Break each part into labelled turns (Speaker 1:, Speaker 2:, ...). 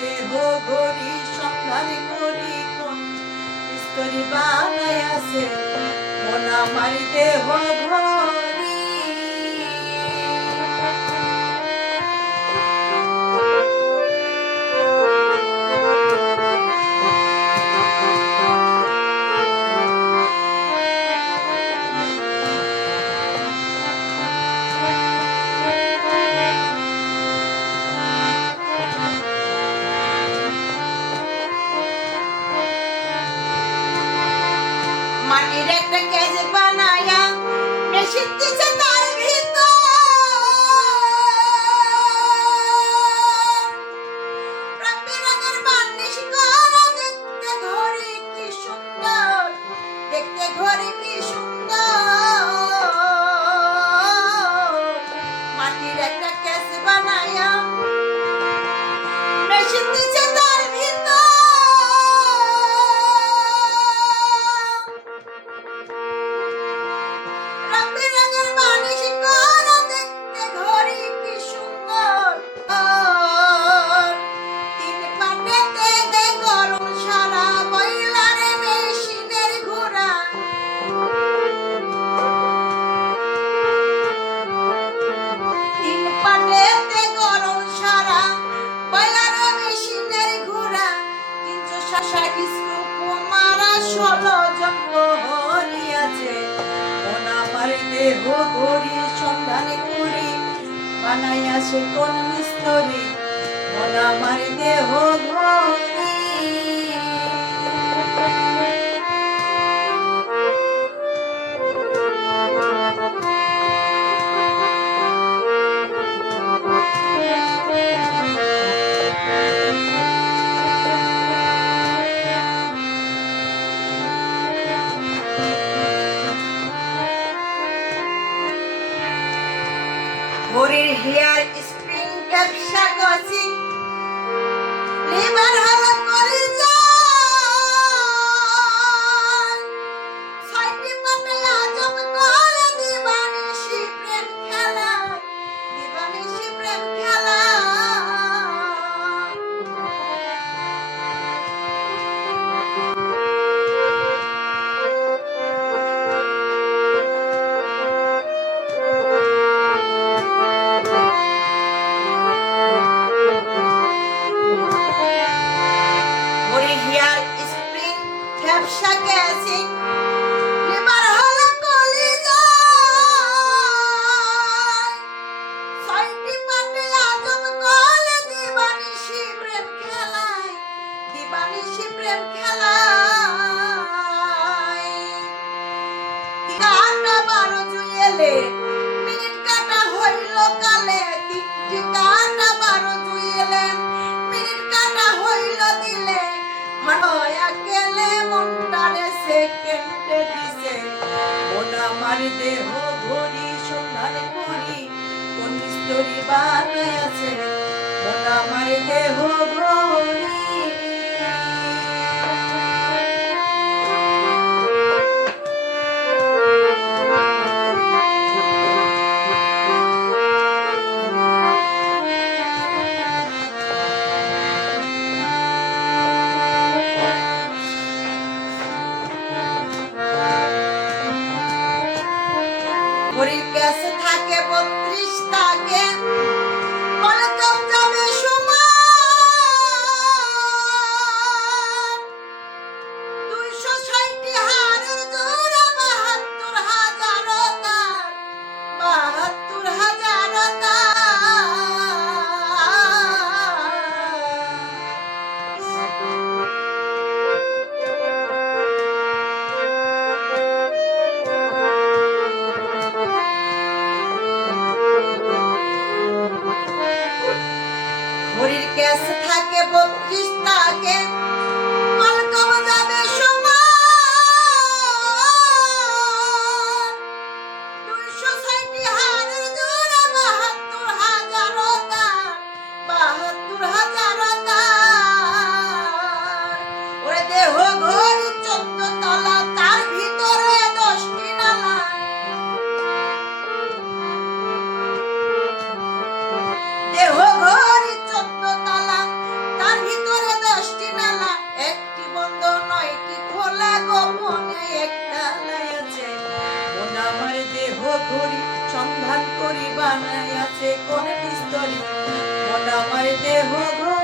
Speaker 1: দেহ গরি সন্ধান করি কোন স্তরি বানাই আছে মন আমার দেহ ঘর eşittir sen আশা কৃষ্ণ কুমারা দেহ করি সন্ধান করি বানাইয়াছে কোন মিস্তরি। কোন আমার দেহ আমার একেলে মনটারে সেকেন্ডে দিছে। দেহ ধরি সন্ধান করি, কোন স্তরি বানাইছে মন আমার দেহ ধরি और ये था के बत्रीस था के ক্যাশ থাকে বত্রিশ তাকে মনে একটা আছে মন আমার দেহ ঘড়ি সন্ধান করি, বানাই আছে কোন পিস্তরি মন আমার দেহ ঘড়ি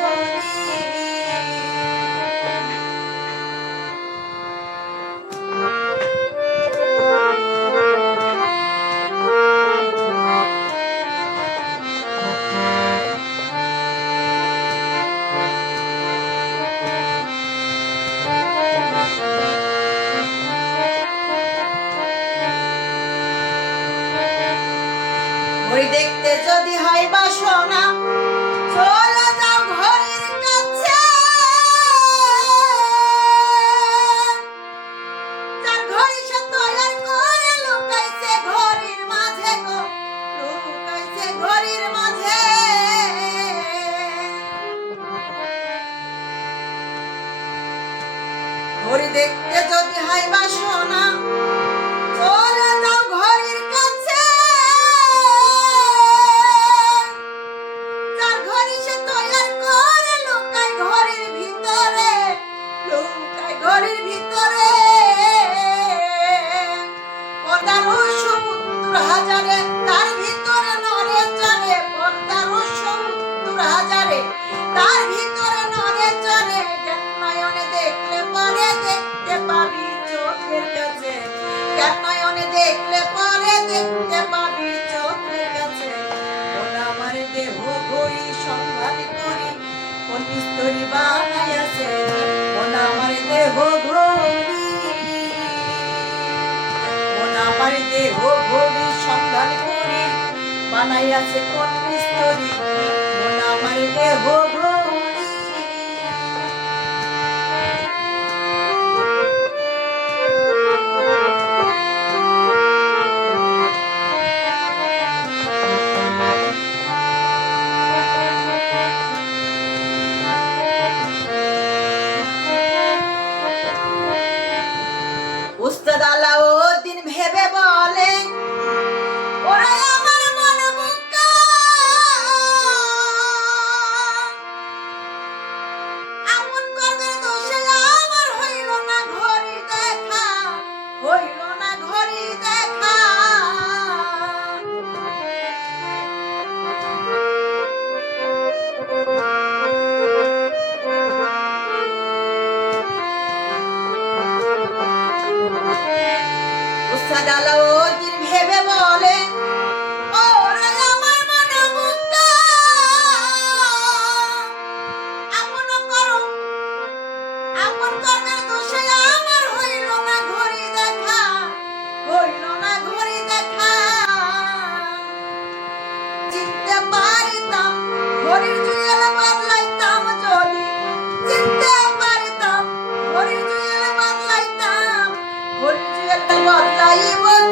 Speaker 1: দেখতে যদি হয় বাসনা, চলে যাও ঘড়ির কাছে। যার ঘড়ি সে তৈয়ার করে লুকাইছে ঘড়ির মাঝে গো, লুকাইছে ঘড়ির মাঝে। ঘড়ি দেখতে যদি হয় বাসনা বানাইয়াছে কোন আমার দেহ ঘড়ি কোন আমার দেহ করি বানাইয়াছে কোন মিস্তরি কোন আমার দেহ উস্তাদ আলাউদ্দিন ভেবে বলে